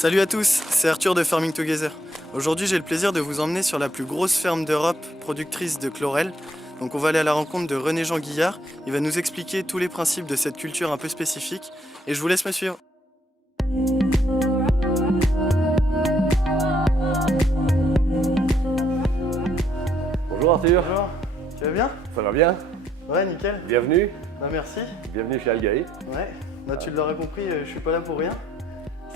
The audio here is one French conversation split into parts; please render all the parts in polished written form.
Salut à tous, c'est Arthur de Farming Together. Aujourd'hui j'ai le plaisir de vous emmener sur la plus grosse ferme d'Europe productrice de chlorelle. Donc on va aller à la rencontre de René-Jean Guillard, il va nous expliquer tous les principes de cette culture un peu spécifique et je vous laisse me suivre. Bonjour Arthur. Bonjour, tu vas bien? Ça va bien? Ouais, nickel. Bienvenue. Bah merci. Bienvenue chez Algaï. Ouais, bah, tu l'auras compris, je suis pas là pour rien.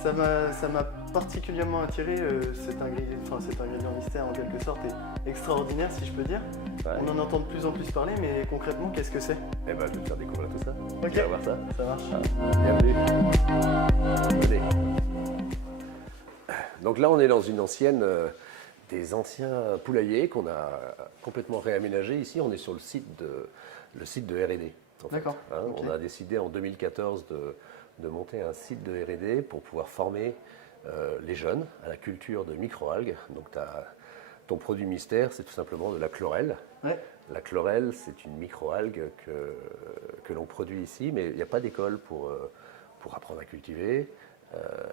Ça m'a particulièrement attiré, cet ingrédient mystère en quelque sorte est extraordinaire si je peux dire. Ouais. On en entend de plus en plus parler, mais concrètement qu'est-ce que c'est? Eh ben, je vais te faire découvrir tout ça. Ok. Tu vas voir ça. Ça marche. Bienvenue. Venez. Donc là, on est dans une ancienne, des anciens poulaillers qu'on a complètement réaménagé ici. On est sur le site de R&D. D'accord. Okay. On a décidé en 2014 de monter un site de R&D pour pouvoir former les jeunes à la culture de microalgues. Donc ton produit mystère, c'est tout simplement de la chlorelle. Ouais. La chlorelle, c'est une microalgue que l'on produit ici, mais il n'y a pas d'école pour apprendre à cultiver.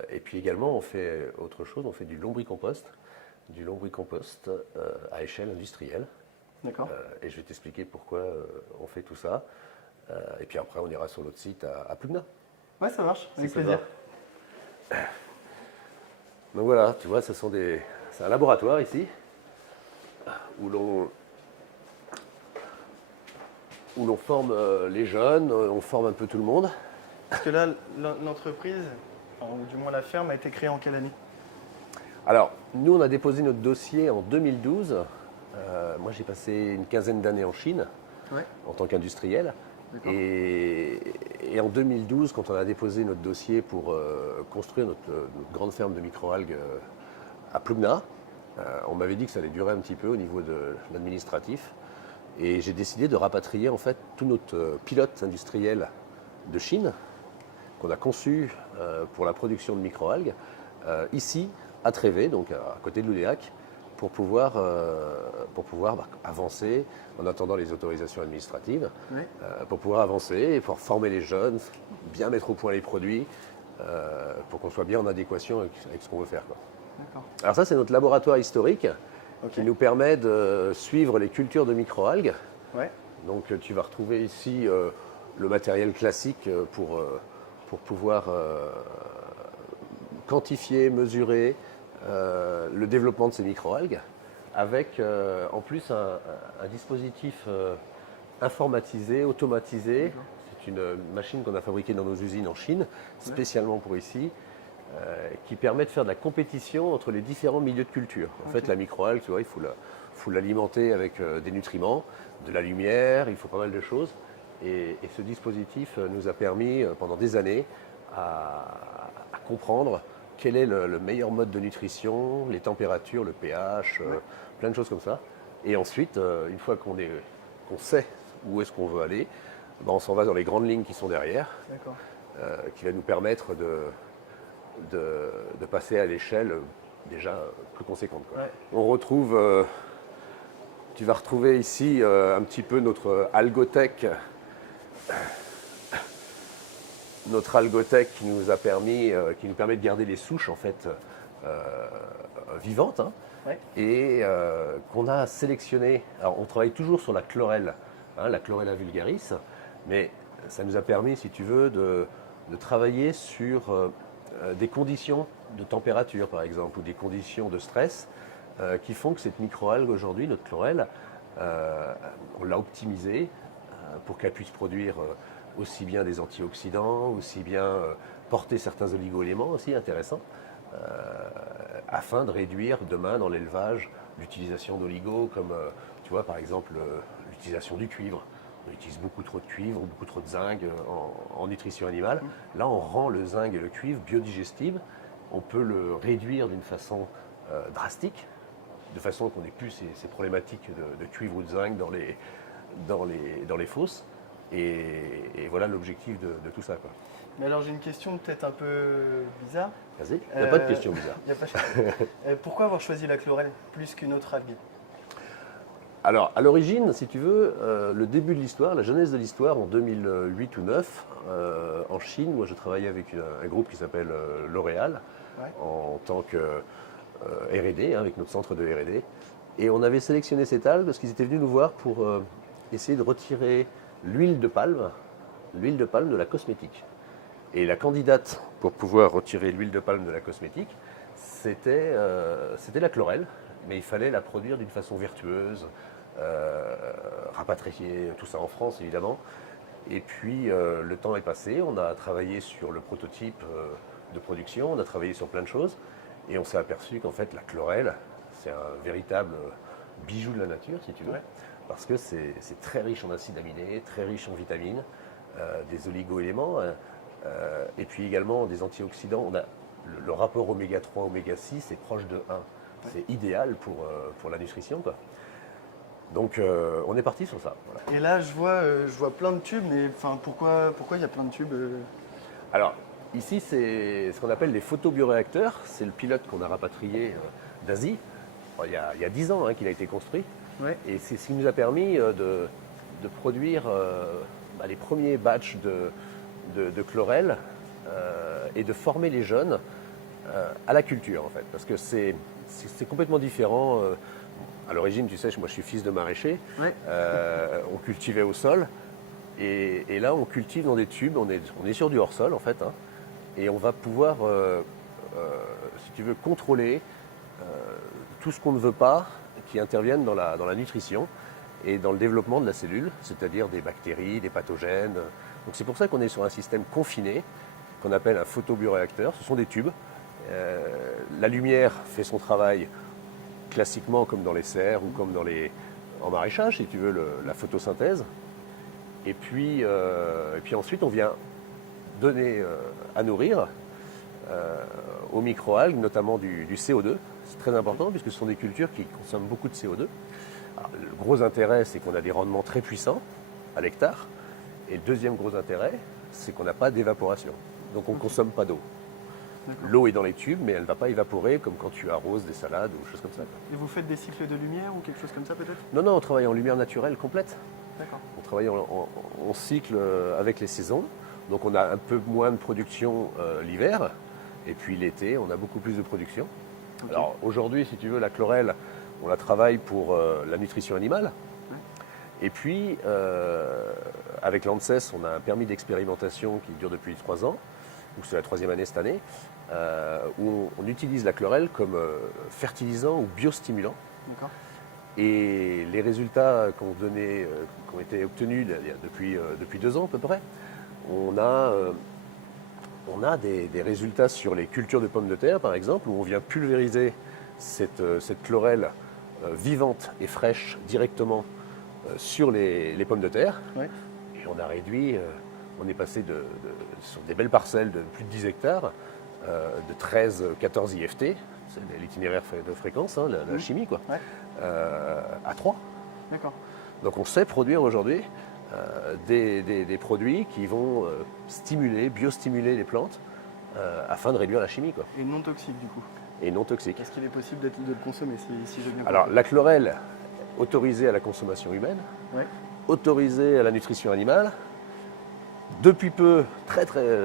Et puis également, on fait autre chose, on fait du lombricompost à échelle industrielle. D'accord. Et je vais t'expliquer pourquoi on fait tout ça. Et puis après, on ira sur l'autre site à Plugna. Ouais, ça marche, avec Si ça plaisir. va. Donc voilà, tu vois, c'est un laboratoire ici où l'on forme les jeunes, on forme un peu tout le monde. Parce que là, l'entreprise, enfin, ou du moins la ferme, a été créée en quelle année? Alors, nous, on a déposé notre dossier en 2012. Moi, j'ai passé une quinzaine d'années en Chine en tant qu'industriel. Et en 2012, quand on a déposé notre dossier pour construire notre grande ferme de microalgues à Plugna, on m'avait dit que ça allait durer un petit peu au niveau de l'administratif. Et j'ai décidé de rapatrier en fait tout notre pilote industriel de Chine qu'on a conçu pour la production de microalgues ici à Trévé, donc à côté de l'Oudéac, pour pouvoir avancer en attendant les autorisations administratives, pour pouvoir avancer et pouvoir former les jeunes, bien mettre au point les produits, pour qu'on soit bien en adéquation avec ce qu'on veut faire, quoi. Alors ça, c'est notre laboratoire historique qui nous permet de suivre les cultures de microalgues. Ouais. Donc tu vas retrouver ici le matériel classique pour pouvoir quantifier, mesurer le développement de ces microalgues, avec en plus un dispositif informatisé, automatisé. C'est une machine qu'on a fabriquée dans nos usines en Chine, spécialement pour ici, qui permet de faire de la compétition entre les différents milieux de culture. En fait, la microalgue, tu vois, il faut l'alimenter avec des nutriments, de la lumière, il faut pas mal de choses. Et ce dispositif nous a permis pendant des années à comprendre quel est le meilleur mode de nutrition, les températures, le pH, plein de choses comme ça. Et ensuite, une fois qu'on sait où est-ce qu'on veut aller, ben on s'en va dans les grandes lignes qui sont derrière, qui va nous permettre de passer à l'échelle déjà plus conséquente, quoi. Ouais. On retrouve, tu vas retrouver ici un petit peu notre algotech. Notre algotech qui nous permet de garder les souches en fait vivantes, hein, et qu'on a sélectionné. Alors on travaille toujours sur la chlorelle, la Chlorella vulgaris, mais ça nous a permis, si tu veux, de travailler sur des conditions de température par exemple, ou des conditions de stress qui font que cette microalgue aujourd'hui, notre chlorelle, on l'a optimisée pour qu'elle puisse produire aussi bien des antioxydants, aussi bien porter certains oligo-éléments aussi intéressants, afin de réduire demain dans l'élevage l'utilisation d'oligo, comme tu vois par exemple l'utilisation du cuivre. On utilise beaucoup trop de cuivre, beaucoup trop de zinc en nutrition animale. Là, on rend le zinc et le cuivre biodigestibles. On peut le réduire d'une façon drastique, de façon qu'on n'ait plus ces problématiques de cuivre ou de zinc dans les fosses. Et voilà l'objectif de tout ça, quoi. Mais alors j'ai une question peut-être un peu bizarre. Vas-y, il n'y a pas de question bizarre. Pourquoi avoir choisi la chlorelle plus qu'une autre algue? Alors, à l'origine, si tu veux, le début de l'histoire, la genèse de l'histoire, en 2008 ou 2009, en Chine, moi je travaillais avec un groupe qui s'appelle L'Oréal, Ouais. en tant que R&D, avec notre centre de R&D. Et on avait sélectionné cette algue parce qu'ils étaient venus nous voir pour essayer de retirer l'huile de palme de la cosmétique. Et la candidate pour pouvoir retirer l'huile de palme de la cosmétique, c'était la chlorelle, mais il fallait la produire d'une façon vertueuse, rapatrier tout ça en France évidemment. Et puis le temps est passé, on a travaillé sur le prototype de production, on a travaillé sur plein de choses, et on s'est aperçu qu'en fait la chlorelle, c'est un véritable bijou de la nature, si tu veux, Ouais. parce que c'est très riche en acides aminés, très riche en vitamines, des oligo-éléments, et puis également des antioxydants. On a le rapport oméga 3, oméga 6 est proche de 1. C'est idéal pour la nutrition, quoi. Donc on est parti sur ça. Voilà. Et là, je vois plein de tubes, mais enfin, pourquoi il y a plein de tubes Alors, ici, c'est ce qu'on appelle les photobioréacteurs. C'est le pilote qu'on a rapatrié d'Asie. Bon, il y a 10 ans qu'il a été construit. Ouais. Et c'est ce qui nous a permis de produire les premiers batchs de chlorelle et de former les jeunes à la culture, en fait. Parce que c'est complètement différent. À l'origine, tu sais, moi je suis fils de maraîcher. Ouais. On cultivait au sol. Et là, on cultive dans des tubes. On est sur du hors-sol, en fait. Et on va pouvoir, si tu veux, contrôler tout ce qu'on ne veut pas qui interviennent dans la nutrition et dans le développement de la cellule, c'est-à-dire des bactéries, des pathogènes. Donc c'est pour ça qu'on est sur un système confiné qu'on appelle un photobioréacteur. Ce sont des tubes. La lumière fait son travail classiquement comme dans les serres ou comme en maraîchage, si tu veux, la photosynthèse. Et puis ensuite, on vient donner à nourrir aux microalgues, notamment du CO2. C'est très important puisque ce sont des cultures qui consomment beaucoup de CO2. Alors, le gros intérêt, c'est qu'on a des rendements très puissants à l'hectare. Et le deuxième gros intérêt, c'est qu'on n'a pas d'évaporation. Donc on ne consomme pas d'eau. L'eau est dans les tubes, mais elle ne va pas évaporer comme quand tu arroses des salades ou des choses comme ça. Et vous faites des cycles de lumière ou quelque chose comme ça peut-être? Non, on travaille en lumière naturelle complète. D'accord. On travaille en cycle avec les saisons. Donc on a un peu moins de production l'hiver. Et puis l'été, on a beaucoup plus de production. Okay. Alors aujourd'hui, si tu veux, la chlorelle, on la travaille pour la nutrition animale. Ouais. Et puis, avec l'ANSES, on a un permis d'expérimentation qui dure depuis 3 ans. Donc c'est la 3e année cette année, où on utilise la chlorelle comme fertilisant ou biostimulant. D'accord. Et les résultats qui ont été obtenus depuis 2 ans à peu près, on a des résultats sur les cultures de pommes de terre, par exemple, où on vient pulvériser cette chlorelle vivante et fraîche directement sur les pommes de terre. Ouais. Et on a réduit... On est passé sur des belles parcelles de plus de 10 hectares, de 13-14 IFT, c'est l'itinéraire de fréquence, la chimie, quoi, ouais. À 3. D'accord. Donc on sait produire aujourd'hui des produits qui vont biostimuler les plantes afin de réduire la chimie, quoi. Et non toxique du coup. Et non toxique. Est-ce qu'il est possible de le consommer si j'ai bien compris? Alors la chlorelle, autorisée à la consommation humaine, ouais. Autorisée à la nutrition animale. Depuis peu,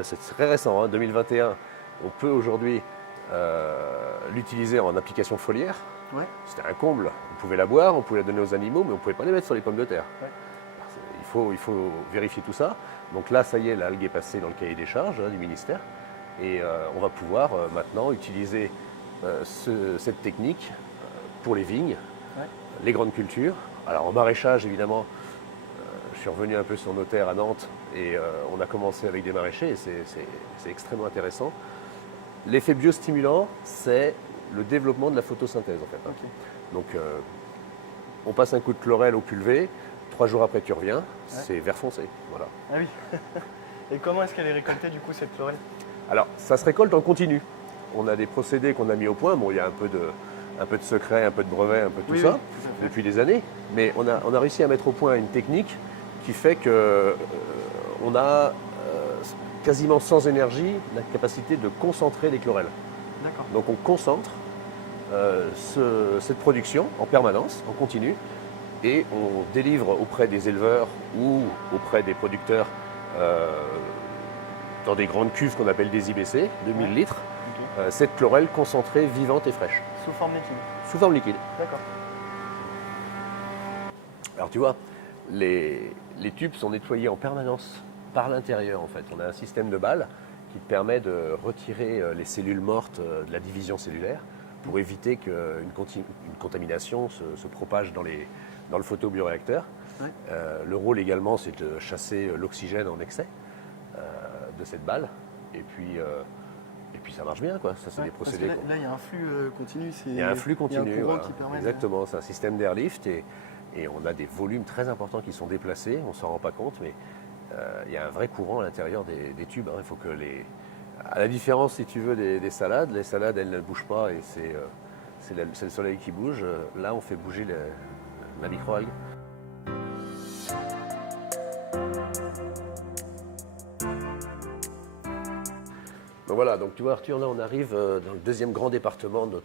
c'est très récent, 2021, on peut aujourd'hui l'utiliser en application foliaire. Ouais. C'était un comble. On pouvait la boire, on pouvait la donner aux animaux, mais on ne pouvait pas les mettre sur les pommes de terre. Ouais. Il faut vérifier tout ça. Donc là, ça y est, l'algue est passée dans le cahier des charges du ministère. Et on va pouvoir maintenant utiliser cette technique pour les vignes, ouais. Les grandes cultures. Alors en maraîchage, évidemment, je suis revenu un peu sur nos terres à Nantes et on a commencé avec des maraîchers et c'est extrêmement intéressant. L'effet biostimulant, c'est le développement de la photosynthèse en fait. Okay. Donc on passe un coup de chlorelle au pulvé, 3 jours après tu reviens, ouais. C'est vert foncé. Voilà. Ah oui. Et comment est-ce qu'elle est récoltée du coup cette chlorelle? Alors ça se récolte en continu. On a des procédés qu'on a mis au point. Bon, il y a un peu de secret, un peu de brevet, un peu de tout ça depuis des années. Mais on a réussi à mettre au point une technique qui fait qu'on a quasiment sans énergie la capacité de concentrer les chlorelles. D'accord. Donc on concentre cette production en permanence, en continu, et on délivre auprès des éleveurs ou auprès des producteurs dans des grandes cuves qu'on appelle des IBC, de 1000 litres. Okay. cette chlorelle concentrée, vivante et fraîche, Sous forme liquide. sous forme liquide. D'accord. Alors tu vois, les tubes sont nettoyés en permanence par l'intérieur en fait. On a un système de balles qui te permet de retirer les cellules mortes de la division cellulaire pour éviter qu'une contamination se propage dans le photobioréacteur. Ouais. Le rôle également, c'est de chasser l'oxygène en excès de cette balle. Et puis ça marche bien, quoi. Ça, c'est des procédés. Là, il y a un flux continu. Il y a un flux continu. Il y a un courant voilà. qui permet. Exactement, c'est un système d'airlift et on a des volumes très importants qui sont déplacés. On ne s'en rend pas compte, mais il y a un vrai courant à l'intérieur des tubes. Il faut que à la différence, si tu veux, des salades, les salades, elles ne bougent pas et c'est le soleil qui bouge. Là, on fait bouger la microalgue. Donc voilà, donc tu vois Arthur, là on arrive dans le deuxième grand département de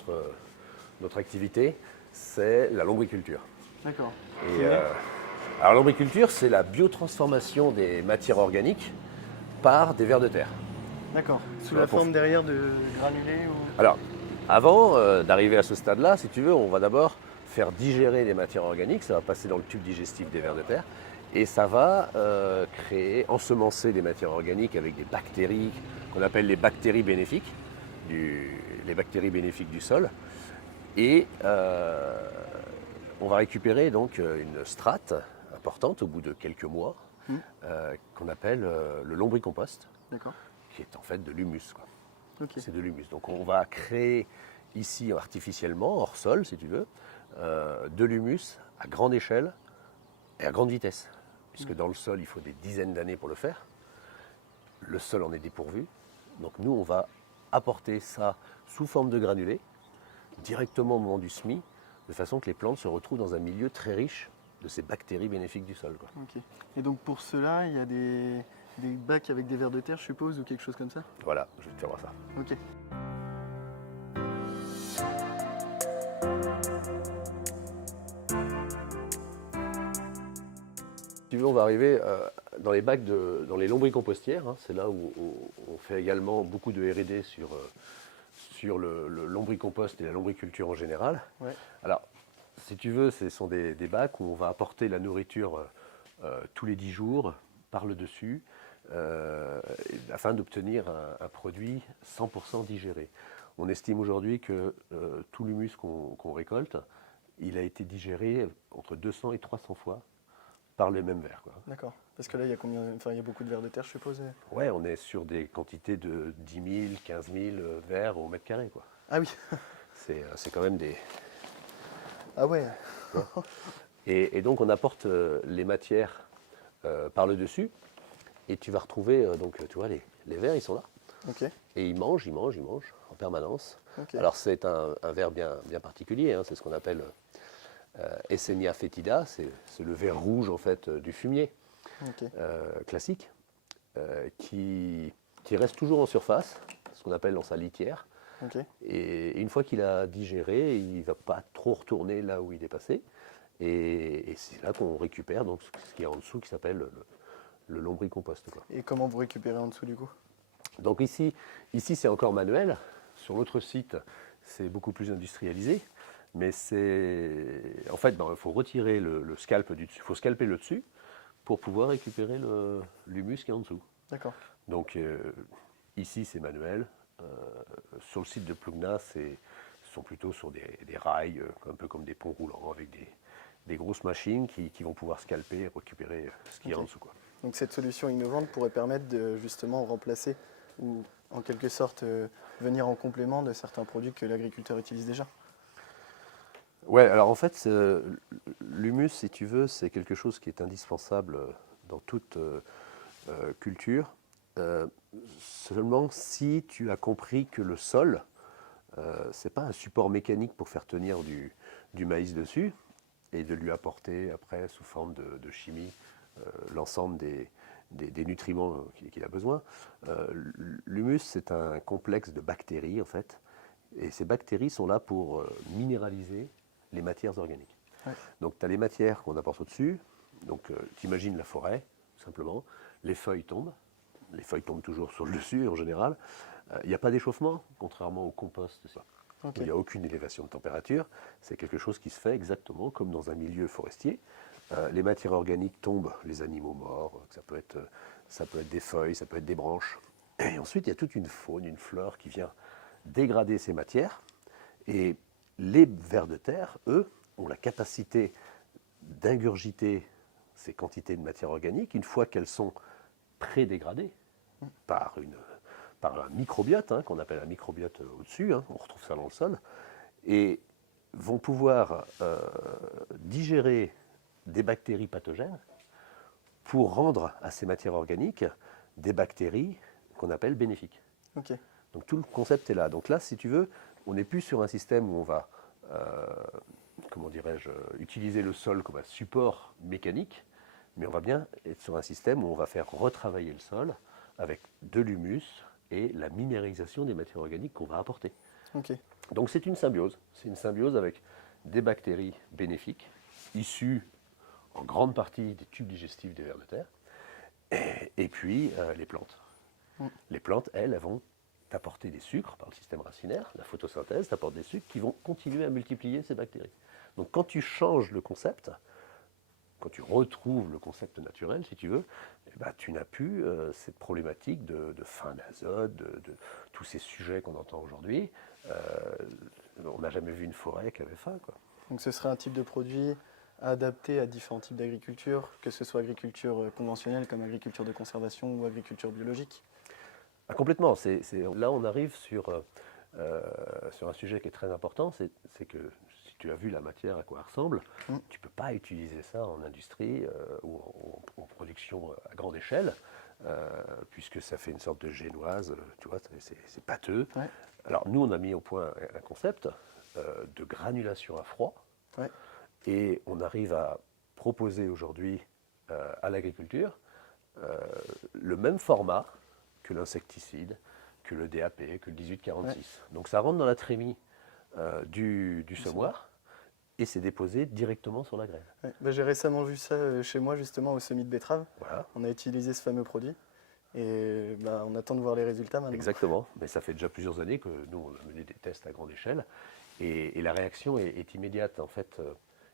notre activité, c'est la lombriculture. D'accord. Alors lombriculture, c'est la biotransformation des matières organiques par des vers de terre. D'accord. Sous la forme derrière de granulés ou... Alors, avant d'arriver à ce stade-là, si tu veux, on va d'abord faire digérer les matières organiques, ça va passer dans le tube digestif des vers de terre, et ça va ensemencer des matières organiques avec des bactéries qu'on appelle les bactéries bénéfiques, les bactéries bénéfiques du sol. Et on va récupérer donc une strate importante au bout de quelques mois qu'on appelle le lombricompost, qui est en fait de l'humus. Okay. C'est de l'humus. Donc on va créer ici artificiellement, hors sol si tu veux, de l'humus à grande échelle et à grande vitesse. Puisque dans le sol, il faut des dizaines d'années pour le faire. Le sol en est dépourvu. Donc nous, on va apporter ça sous forme de granulés, directement au moment du semis, de façon que les plantes se retrouvent dans un milieu très riche de ces bactéries bénéfiques du sol. Okay. Et donc pour cela, il y a des bacs avec des vers de terre, je suppose, ou quelque chose comme ça? Voilà, je vais te faire voir ça. Ok. Si tu veux, on va arriver dans les bacs, dans les lombricompostières. C'est là où on fait également beaucoup de R&D sur le lombricompost et la lombriculture en général. Ouais. Alors, si tu veux, ce sont des bacs où on va apporter la nourriture tous les 10 jours par le dessus afin d'obtenir un produit 100% digéré. On estime aujourd'hui que tout l'humus qu'on récolte, il a été digéré entre 200 et 300 fois par les mêmes vers. D'accord. Parce que là, il y a combien? Enfin, il y a beaucoup de vers de terre, je suppose. Ouais, on est sur des quantités de 10 000, 15 000 vers au mètre carré. Ah oui. C'est quand même des... Ah ouais. Et donc on apporte les matières par le dessus et tu vas retrouver, donc tu vois, les vers, ils sont là. Okay. Et ils mangent en permanence. Okay. Alors c'est un ver bien particulier, c'est ce qu'on appelle Eisenia foetida, c'est le ver rouge en fait du fumier classique qui reste toujours en surface, ce qu'on appelle dans sa litière. Okay. Et une fois qu'il a digéré, il ne va pas trop retourner là où il est passé. Et c'est là qu'on récupère donc, ce qui est en dessous qui s'appelle le lombricompost. Et comment vous récupérez en dessous du coup? Donc ici c'est encore manuel. Sur l'autre site, c'est beaucoup plus industrialisé. Mais en fait, il faut retirer le scalp du dessus. Il faut scalper le dessus pour pouvoir récupérer l'humus qui est en dessous. D'accord. Donc ici, c'est manuel. Sur le site de Plugna, ce sont plutôt sur des rails, un peu comme des ponts roulants, avec des grosses machines qui vont pouvoir scalper et récupérer ce qui est en dessous. Donc cette solution innovante pourrait permettre de justement remplacer ou en quelque sorte venir en complément de certains produits que l'agriculteur utilise déjà. Ouais, alors en fait, l'humus, si tu veux, c'est quelque chose qui est indispensable dans toute culture. Seulement si tu as compris que le sol, c'est pas un support mécanique pour faire tenir du maïs dessus et de lui apporter après sous forme de chimie l'ensemble des nutriments qu'il a besoin. L'humus, c'est un complexe de bactéries en fait, et ces bactéries sont là pour minéraliser les matières organiques. Ouais. Donc tu as les matières qu'on apporte au-dessus, donc tu imagines la forêt, tout simplement, les feuilles tombent, les feuilles tombent toujours sur le dessus en général. Il n'y a pas d'échauffement, contrairement au compost. Ok. Il n'y a aucune élévation de température. C'est quelque chose qui se fait exactement comme dans un milieu forestier. Les matières organiques tombent, les animaux morts, ça peut être des feuilles, ça peut être des branches. Et ensuite, il y a toute une faune, une flore qui vient dégrader ces matières. Et les vers de terre, eux, ont la capacité d'ingurgiter ces quantités de matière organique une fois qu'elles sont pré-dégradées par un microbiote, qu'on appelle un microbiote au-dessus, on retrouve ça dans le sol, et vont pouvoir digérer des bactéries pathogènes pour rendre à ces matières organiques des bactéries qu'on appelle bénéfiques. Ok. Donc tout le concept est là. Donc là, si tu veux, on n'est plus sur un système où on va, comment dirais-je, utiliser le sol comme un support mécanique, mais on va bien être sur un système où on va faire retravailler le sol avec de l'humus et la minéralisation des matières organiques qu'on va apporter. Ok. Donc c'est une symbiose. C'est une symbiose avec des bactéries bénéfiques, issues en grande partie des tubes digestifs des vers de terre, et puis les plantes. Les plantes, elles vont t'apporter des sucres par le système racinaire, la photosynthèse t'apporte des sucres qui vont continuer à multiplier ces bactéries. Donc quand tu changes le concept, quand tu retrouves le concept naturel, si tu veux, eh ben, tu n'as plus cette problématique de fin d'azote, de tous ces sujets qu'on entend aujourd'hui. On n'a jamais vu une forêt qui avait faim, quoi. Donc ce serait un type de produit adapté à différents types d'agriculture, que ce soit agriculture conventionnelle comme agriculture de conservation ou agriculture biologique. Ah, complètement. Là, on arrive sur un sujet qui est très important, c'est que si tu as vu la matière à quoi elle ressemble, tu ne peux pas utiliser ça en industrie ou en production à grande échelle, puisque ça fait une sorte de génoise, tu vois, c'est pâteux. Ouais. Alors nous, on a mis au point un concept de granulation à froid, Ouais. et on arrive à proposer aujourd'hui à l'agriculture le même format que l'insecticide, que le DAP, que le 1846. Ouais. Donc ça rentre dans la trémie du semoir et c'est déposé directement sur la graine. Ouais. Bah, j'ai récemment vu ça chez moi justement au semis de betterave. Voilà. On a utilisé ce fameux produit et bah, on attend de voir les résultats maintenant. Exactement, mais ça fait déjà plusieurs années que nous on a mené des tests à grande échelle et la réaction est immédiate. En fait,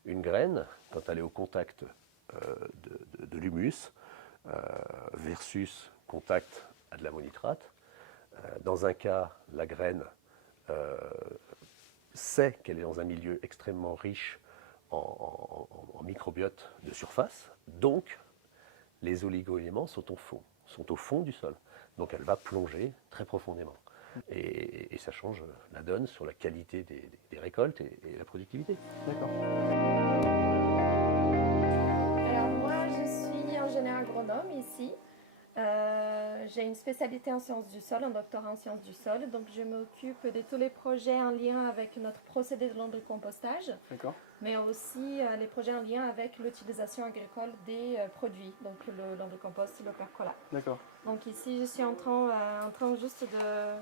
une graine, quand elle est au contact de l'humus versus contact à de l'ammonitrate, dans un cas, la graine sait qu'elle est dans un milieu extrêmement riche en microbiote de surface, donc les oligo-éléments sont au fond du sol. Donc elle va plonger très profondément. Et ça change la donne sur la qualité des récoltes et la productivité. D'accord. Alors moi, je suis ingénieure agronome ici. J'ai une spécialité en sciences du sol, un doctorat en sciences du sol. Donc je m'occupe de tous les projets en lien avec notre procédé de lombricompostage. D'accord. Mais aussi les projets en lien avec l'utilisation agricole des produits, donc le lombricompost, le percola. D'accord. Donc ici, je suis en train juste de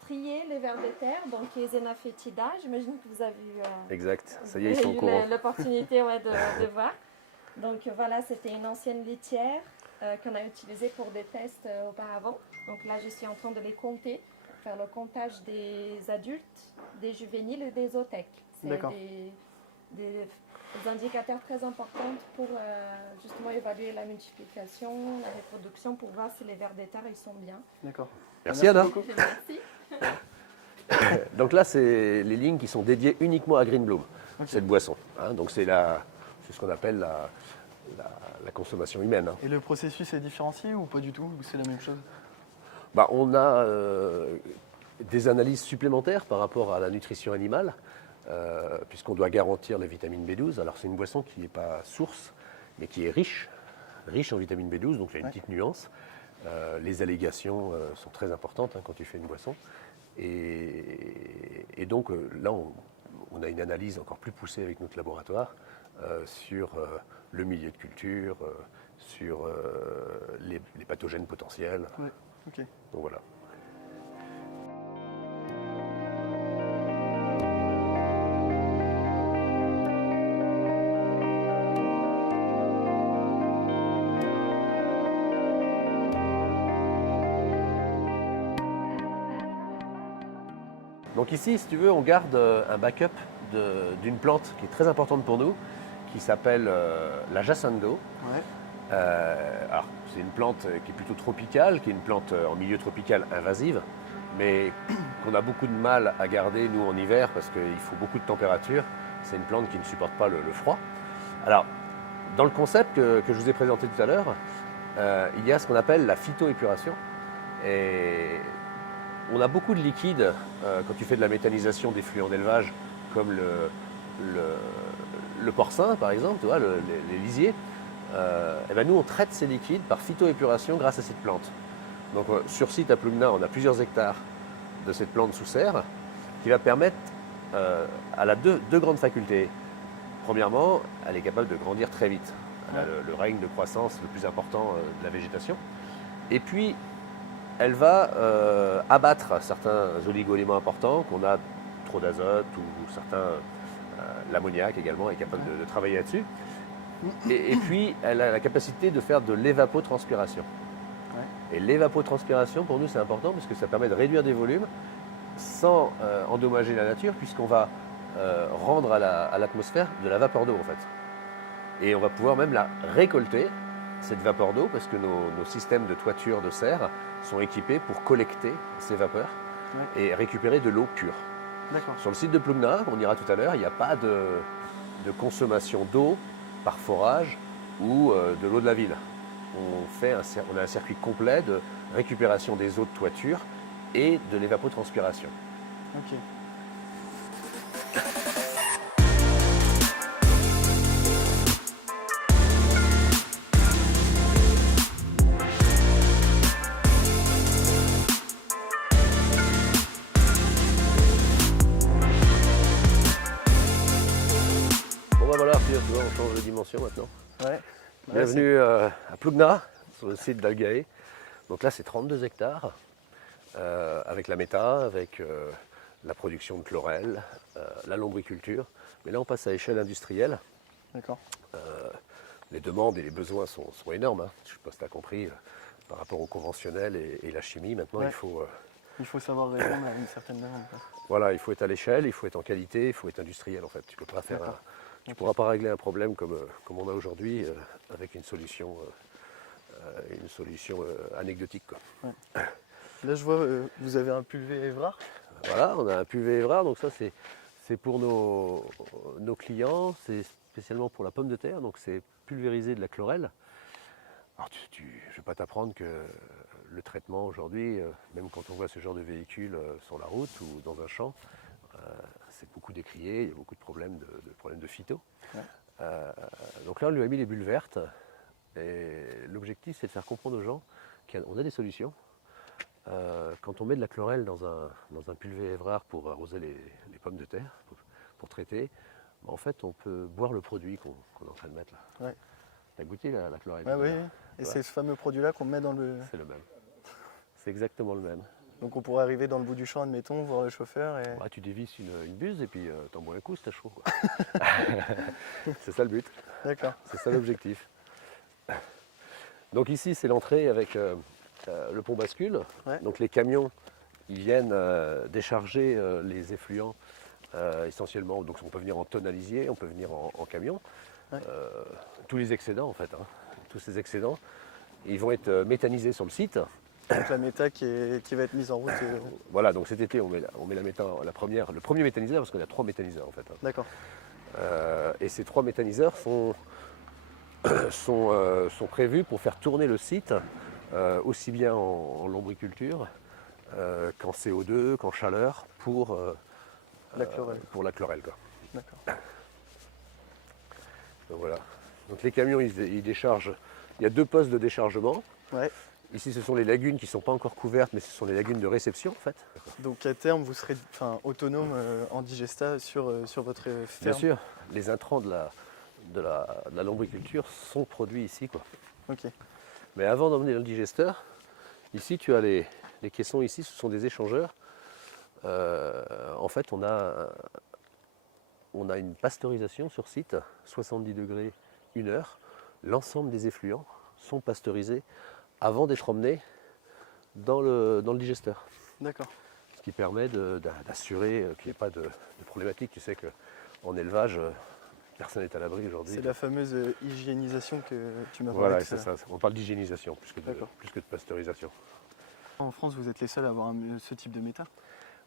trier les vers de terre, donc les Enaphetida. J'imagine que vous avez eu, exact, ça y est, ils sont au courant. L'opportunité de voir. Donc voilà, c'était une ancienne litière qu'on a utilisée pour des tests auparavant. Donc là, je suis en train de les compter, faire le comptage des adultes, des juvéniles et des othèques. C'est des indicateurs très importants pour justement évaluer la multiplication, la reproduction, pour voir si les vers de terre ils sont bien. D'accord. Merci Anna. Merci. Donc là, c'est les lignes qui sont dédiées uniquement à Green Bloom, cette boisson. Donc c'est ce qu'on appelle la consommation humaine. Et le processus est différencié ou pas du tout? Ou c'est la même chose? On a des analyses supplémentaires par rapport à la nutrition animale, puisqu'on doit garantir la vitamine B12. Alors c'est une boisson qui n'est pas source, mais qui est riche en vitamine B12, donc il y a une petite nuance. Les allégations sont très importantes quand tu fais une boisson. Et donc là, on a une analyse encore plus poussée avec notre laboratoire sur le milieu de culture, sur les pathogènes potentiels. Ouais. Okay. Donc voilà. Donc ici, si tu veux, on garde un backup d'une plante qui est très importante pour nous, qui s'appelle la Jacinto. Ouais. Alors, c'est une plante qui est plutôt tropicale, qui est une plante en milieu tropical invasive, mais qu'on a beaucoup de mal à garder, nous, en hiver, parce qu'il faut beaucoup de température. C'est une plante qui ne supporte pas le froid. Alors, dans le concept que je vous ai présenté tout à l'heure, il y a ce qu'on appelle la phytoépuration. Et on a beaucoup de liquides quand tu fais de la méthanisation des fluents d'élevage, comme le porcin, par exemple, tu vois, les lisiers. Et ben nous, on traite ces liquides par phytoépuration grâce à cette plante. Donc, sur site à Plugna, on a plusieurs hectares de cette plante sous serre qui va permettre, elle a deux grandes facultés. Premièrement, elle est capable de grandir très vite. Elle a le règne de croissance le plus important de la végétation. Et puis, elle va abattre certains oligo-éléments importants qu'on a trop d'azote ou certains, l'ammoniac également est capable de travailler là-dessus. Et puis, elle a la capacité de faire de l'évapotranspiration. Ouais. Et l'évapotranspiration, pour nous, c'est important parce que ça permet de réduire des volumes sans endommager la nature, puisqu'on va rendre à l'atmosphère de la vapeur d'eau, en fait. Et on va pouvoir même la récolter, cette vapeur d'eau, parce que nos systèmes de toiture de serre sont équipés pour collecter ces vapeurs et récupérer de l'eau pure. Sur le site de Plugna, on ira tout à l'heure, il n'y a pas de consommation d'eau par forage ou de l'eau de la ville. On a un circuit complet de récupération des eaux de toiture et de l'évapotranspiration. Ok. Voilà, Arthur, tu vois, on change de dimension maintenant. Ouais. Bienvenue à Plugna, sur le site d'Algae. Donc là, c'est 32 hectares, avec la méta, avec la production de chlorelle, la lombriculture. Mais là, on passe à échelle industrielle. D'accord. Les demandes et les besoins sont énormes. Hein. Je ne sais pas si tu as compris, par rapport au conventionnel et la chimie, maintenant, il faut savoir répondre à une certaine demande. Voilà, il faut être à l'échelle, il faut être en qualité, il faut être industriel, en fait. Tu peux pas faire tu ne pourras pas régler un problème comme on a aujourd'hui avec une solution anecdotique. Quoi. Ouais. Là, je vois, vous avez un pulvé Évrard. Voilà, on a un pulvé Évrard, donc ça c'est pour nos clients, c'est spécialement pour la pomme de terre, donc c'est pulvériser de la chlorelle. Alors je ne vais pas t'apprendre que le traitement aujourd'hui, même quand on voit ce genre de véhicule sur la route ou dans un champ, c'est beaucoup décrié, il y a beaucoup de problèmes de phyto. Ouais. Donc là, on lui a mis les bulles vertes. Et l'objectif, c'est de faire comprendre aux gens qu'on a des solutions. Quand on met de la chlorelle dans un pulvé Évrard pour arroser les pommes de terre, pour traiter, en fait, on peut boire le produit qu'on est en train de mettre là. Ouais. Tu as goûté la chlorelle? Oui. Et c'est ce fameux produit-là qu'on met dans le... C'est le même. C'est exactement le même. Donc on pourrait arriver dans le bout du champ, admettons, voir le chauffeur et... Ouais, tu dévisses une buse et puis t'en bois un coup, c'est à chaud. C'est ça le but. D'accord. C'est ça l'objectif. Donc ici, c'est l'entrée avec le pont bascule. Ouais. Donc les camions, ils viennent décharger les effluents essentiellement. Donc on peut venir en tonalisier, on peut venir en camion. Ouais. Tous les excédents en fait, hein. Tous ces excédents, ils vont être méthanisés sur le site. Donc la méta qui va être mise en route. Voilà, donc cet été on met la méta, le premier méthaniseur, parce qu'on a 3 méthaniseurs en fait. Hein. D'accord. Et ces 3 méthaniseurs sont prévus pour faire tourner le site aussi bien en lombriculture qu'en CO2, qu'en chaleur pour la chlorelle. Quoi. D'accord. Donc voilà. Donc les camions ils déchargent. Il y a 2 postes de déchargement. Ouais. Ici, ce sont les lagunes qui ne sont pas encore couvertes, mais ce sont les lagunes de réception, en fait. Donc, à terme, vous serez autonome en digesta sur votre ferme? Bien sûr. Les intrants de la lombriculture sont produits ici, quoi. Ok. Mais avant d'emmener dans le digesteur, ici, tu as les caissons. Ici, ce sont des échangeurs. En fait, on a une pasteurisation sur site, 70 degrés, 1 heure. L'ensemble des effluents sont pasteurisés avant d'être emmenés dans le digesteur. D'accord. Ce qui permet d'assurer qu'il n'y ait pas de problématique. Tu sais qu'en élevage, personne n'est à l'abri aujourd'hui. C'est la fameuse hygiénisation que tu m'as parlé. Voilà, tout à c'est l'heure. ça. On parle d'hygiénisation plus que D'accord. de pasteurisation. En France, vous êtes les seuls à avoir ce type de méta.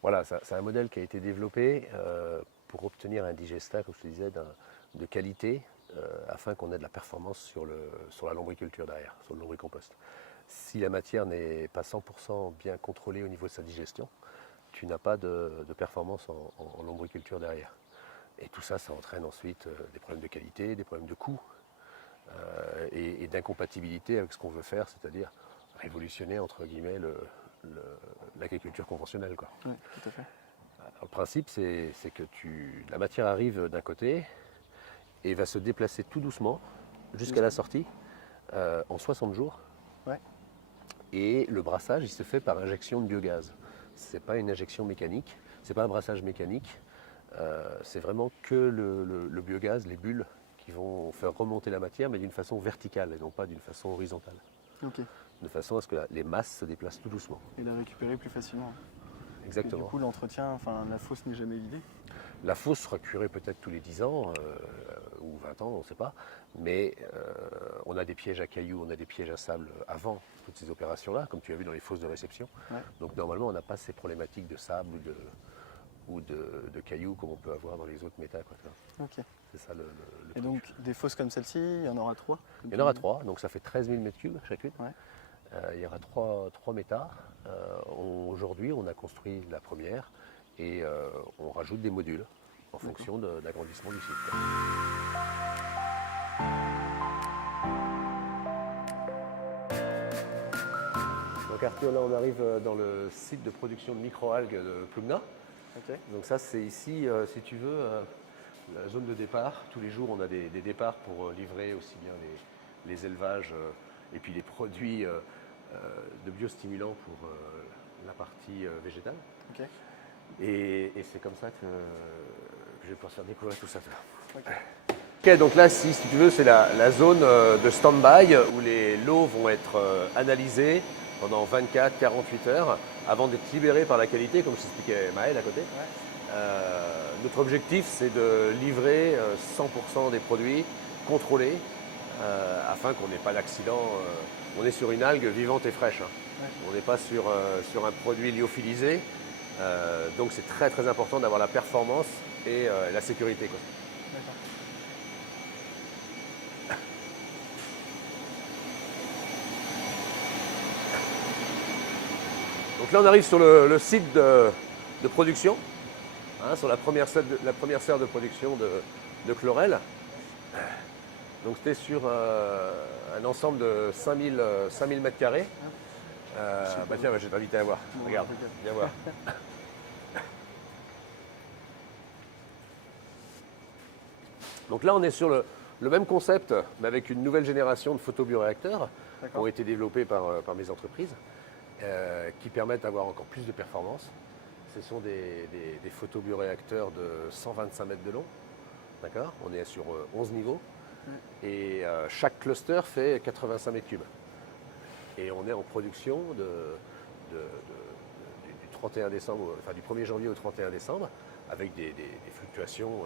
Voilà, c'est un modèle qui a été développé pour obtenir un digestat, comme je te disais, de qualité, afin qu'on ait de la performance sur la lombriculture derrière, sur le lombricompost. Si la matière n'est pas 100% bien contrôlée au niveau de sa digestion, tu n'as pas de performance en lombriculture derrière. Et tout ça, ça entraîne ensuite des problèmes de qualité, des problèmes de coût et d'incompatibilité avec ce qu'on veut faire, c'est-à-dire révolutionner, entre guillemets, l'agriculture conventionnelle, quoi. Oui, tout à fait. Le principe, c'est que la matière arrive d'un côté et va se déplacer tout doucement jusqu'à la sortie en 60 jours. Ouais. Et le brassage, il se fait par injection de biogaz. Ce n'est pas une injection mécanique, ce n'est pas un brassage mécanique. C'est vraiment que le biogaz, les bulles, qui vont faire remonter la matière, mais d'une façon verticale et non pas d'une façon horizontale. Ok. De façon à ce que les masses se déplacent tout doucement. Et la récupérer plus facilement. Et Exactement. du coup, l'entretien, enfin, la fosse n'est jamais vidée. La fosse sera curée peut-être tous les 10 ans ou 20 ans, on ne sait pas. Mais on a des pièges à cailloux, on a des pièges à sable avant toutes ces opérations-là, comme tu as vu dans les fosses de réception. Ouais. Donc normalement, on n'a pas ces problématiques de sable ou de cailloux comme on peut avoir dans les autres métals, quoi, tu vois. Ok. C'est ça le Et truc. donc, des fosses comme celle-ci, il y en aura 3. Il y en aura 3, donc ça fait 13 000 m3 chacune. Ouais. Il y aura 3 métas. Aujourd'hui, on a construit la première et on rajoute des modules en fonction de l'agrandissement du site, quoi. Donc Arthur, là on arrive dans le site de production de microalgues de Plumna. Ok. Donc ça c'est ici, si tu veux, la zone de départ. Tous les jours on a des départs pour livrer aussi bien les élevages et puis les produits de biostimulants pour la partie végétale. Ok. Et c'est comme ça que je vais pouvoir faire découvrir tout ça. Ok. Ok, donc là, si tu veux, c'est la zone de stand-by où les lots vont être analysés pendant 24-48 heures avant d'être libérés par la qualité, comme je t'expliquais Maël à côté. Ouais. Notre objectif, c'est de livrer 100% des produits contrôlés afin qu'on n'ait pas d'accident. On est sur une algue vivante et fraîche, hein. Ouais. On n'est pas sur un produit lyophilisé. Donc c'est très très important d'avoir la performance et la sécurité, quoi. D'accord. Donc là on arrive sur le site de production, hein, sur la première serre de production de Chlorel. Donc c'était sur un ensemble de 5000 m². Bah tiens, je vais t'inviter à voir. Bon, Regarde, impeccable. viens voir. Donc là on est sur le même concept, mais avec une nouvelle génération de photobioréacteurs qui ont D'accord. été développés par mes entreprises, qui permettent d'avoir encore plus de performance. Ce sont des photobioréacteurs de 125 mètres de long. D'accord. On est sur 11 niveaux. Et chaque cluster fait 85 mètres cubes. Et on est en production du 31 décembre, enfin du 1er janvier au 31 décembre, avec des fluctuations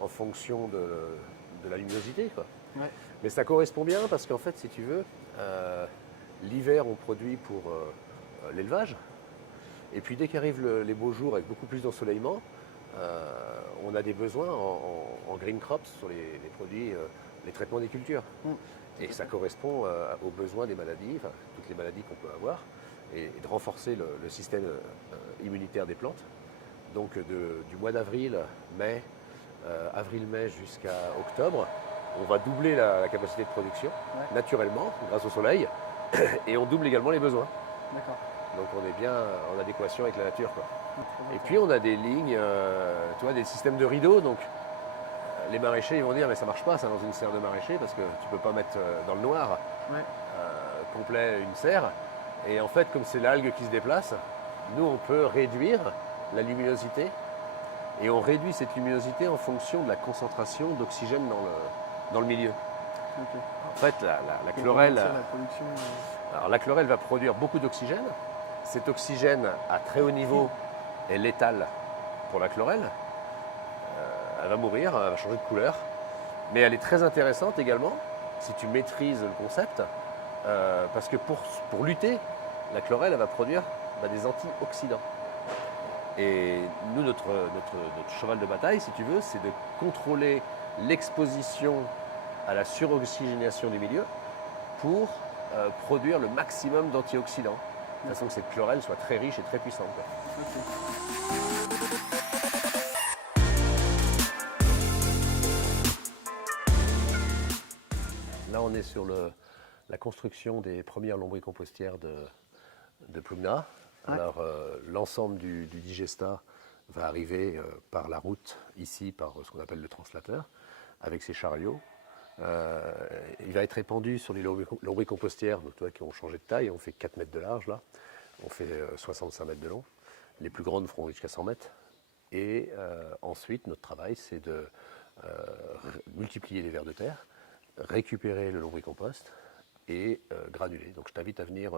en fonction de la luminosité, quoi. Ouais. Mais ça correspond bien parce qu'en fait, si tu veux, l'hiver, on produit pour l'élevage. Et puis dès qu'arrivent les beaux jours avec beaucoup plus d'ensoleillement, on a des besoins en green crops sur les produits, les traitements des cultures. Et ça correspond aux besoins des maladies, enfin toutes les maladies qu'on peut avoir, et de renforcer le système immunitaire des plantes. Donc du mois d'avril, mai, avril-mai jusqu'à octobre, on va doubler la capacité de production, naturellement, grâce au soleil, et on double également les besoins. D'accord. Donc on est bien en adéquation avec la nature, quoi. Très bien. Et puis on a des lignes, tu vois, des systèmes de rideaux. Donc les maraîchers ils vont dire mais ça marche pas ça dans une serre de maraîcher parce que tu peux pas mettre dans le noir Ouais. complet une serre. Et en fait comme c'est l'algue qui se déplace, nous on peut réduire la luminosité et on réduit cette luminosité en fonction de la concentration d'oxygène dans le milieu. Ok. En fait la Pour chlorelle, relancer la production. alors la chlorelle va produire beaucoup d'oxygène. Cet oxygène à très haut niveau est létale pour la chlorelle. Elle va mourir, elle va changer de couleur. Mais elle est très intéressante également si tu maîtrises le concept. Parce que pour lutter, la chlorelle elle va produire des antioxydants. Et nous, notre cheval de bataille, si tu veux, c'est de contrôler l'exposition à la suroxygénation du milieu pour produire le maximum d'antioxydants, de façon que cette chlorelle soit très riche et très puissante. Là, on est sur la construction des premières lombricompostières de Plumna. Alors, l'ensemble du digestat va arriver par la route, ici, par ce qu'on appelle le translateur, avec ses chariots. Il va être répandu sur les lombricompostières, donc, qui ont changé de taille. On fait 4 mètres de large, là. On fait 65 mètres de long. Les plus grandes feront jusqu'à 100 mètres. Et ensuite, notre travail, c'est de multiplier les vers de terre, récupérer le lombricompost et granuler. Donc, je t'invite à venir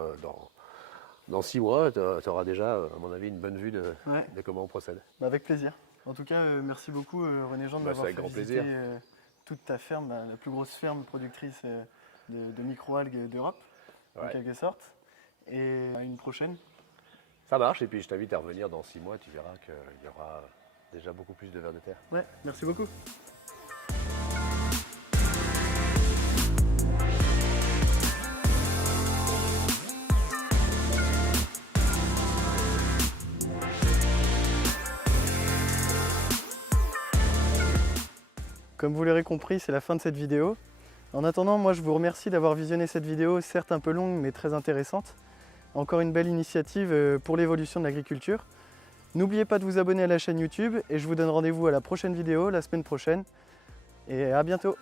dans 6 mois, tu auras déjà, à mon avis, une bonne vue de comment on procède. Avec plaisir. En tout cas, merci beaucoup René Jean de m'avoir fait visiter toute ta ferme, la plus grosse ferme productrice de microalgues d'Europe, en quelque sorte. Et à une prochaine. Ça marche, et puis je t'invite à revenir dans 6 mois, tu verras qu'il y aura déjà beaucoup plus de vers de terre. Ouais, merci beaucoup. Comme vous l'aurez compris, c'est la fin de cette vidéo. En attendant, moi je vous remercie d'avoir visionné cette vidéo, certes un peu longue mais très intéressante. Encore une belle initiative pour l'évolution de l'agriculture. N'oubliez pas de vous abonner à la chaîne YouTube et je vous donne rendez-vous à la prochaine vidéo, la semaine prochaine. Et à bientôt!